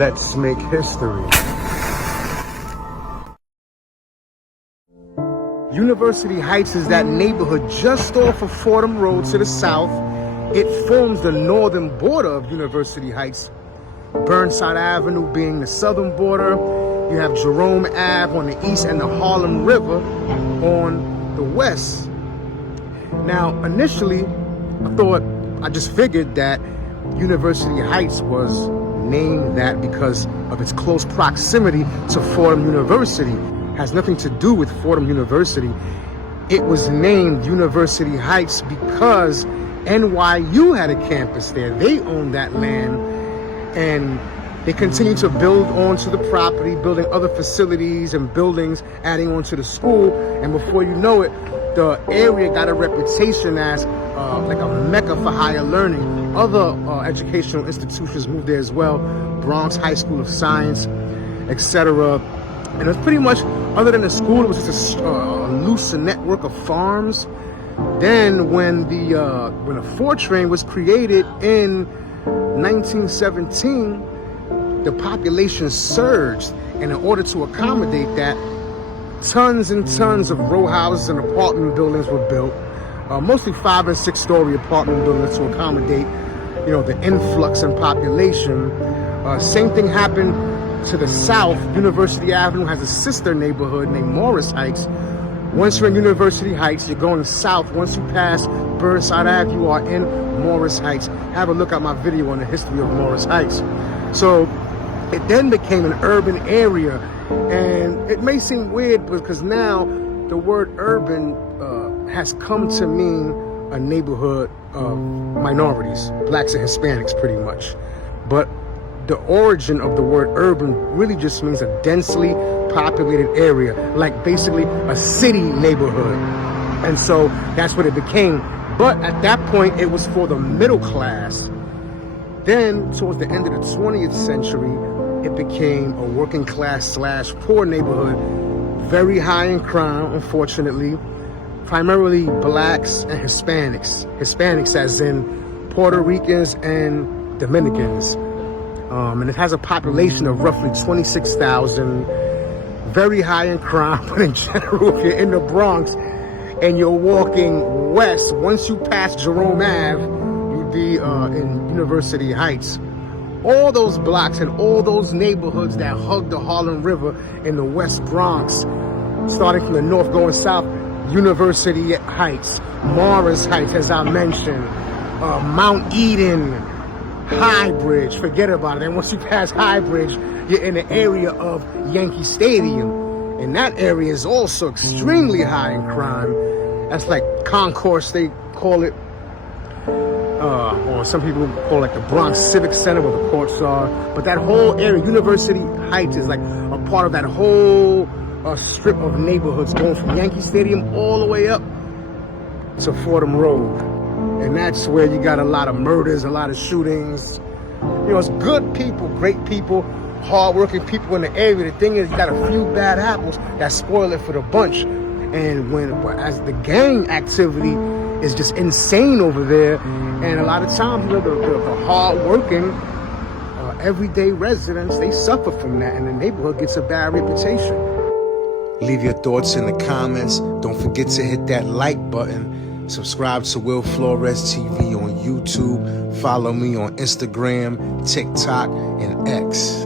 Let's make history. University Heights is that neighborhood just off of Fordham Road to the south. It forms the northern border of University Heights. Burnside Avenue being the southern border. You have Jerome Ave on the east and the Harlem River on the west. Now, initially, I just figured that University Heights was named that because of its close proximity to Fordham University. It has nothing to do with Fordham University. It was named University Heights because NYU had a campus there. They owned that land, and they continued to build onto the property, building other facilities and buildings, adding onto the school. And before you know it, the area got a reputation as like a mecca for higher learning. Other educational institutions moved there as well. Bronx High School of Science, etc. And it was pretty much, other than the school, it was just a loose network of farms. Then when the Fortran was created in 1917, the population surged, and in order to accommodate that, tons and tons of row houses and apartment buildings were built, mostly 5- and 6-story apartment buildings to accommodate, the influx in population. Same thing happened to the south. University Avenue has a sister neighborhood named Morris Heights. Once you're in University Heights, you're going south. Once you pass Burnside Ave, you are in Morris Heights. Have a look at my video on the history of Morris Heights. So it then became an urban area, and it may seem weird because now the word urban has come to mean a neighborhood of minorities, blacks and Hispanics pretty much. But the origin of the word urban really just means a densely populated area, like basically a city neighborhood. And so that's what it became. But at that point, it was for the middle class. Then towards the end of the 20th century, it became a working class / poor neighborhood, very high in crime, unfortunately, primarily blacks and Hispanics. Hispanics as in Puerto Ricans and Dominicans. And it has a population of roughly 26,000, very high in crime. But in general, if you're in the Bronx and you're walking west, once you pass Jerome Ave, you'd be in University Heights. All those blocks and all those neighborhoods that hug the Harlem River in the West Bronx, starting from the north going south, University Heights, Morris Heights, as I mentioned, Mount Eden, High Bridge, forget about it. And once you pass High Bridge, you're in the area of Yankee Stadium. And that area is also extremely high in crime. That's like Concourse, they call it. Or some people call it like the Bronx Civic Center where the courts are. But that whole area, University Heights, is like a part of that whole strip of neighborhoods going from Yankee Stadium all the way up to Fordham Road. And that's where you got a lot of murders, a lot of shootings. It's good people, great people, hardworking people in the area. The thing is, you got a few bad apples that spoil it for the bunch. And as the gang activity is just insane over there, and a lot of times, the hardworking, everyday residents, they suffer from that, and the neighborhood gets a bad reputation. Leave your thoughts in the comments. Don't forget to hit that like button. Subscribe to Will Flores TV on YouTube. Follow me on Instagram, TikTok, and X.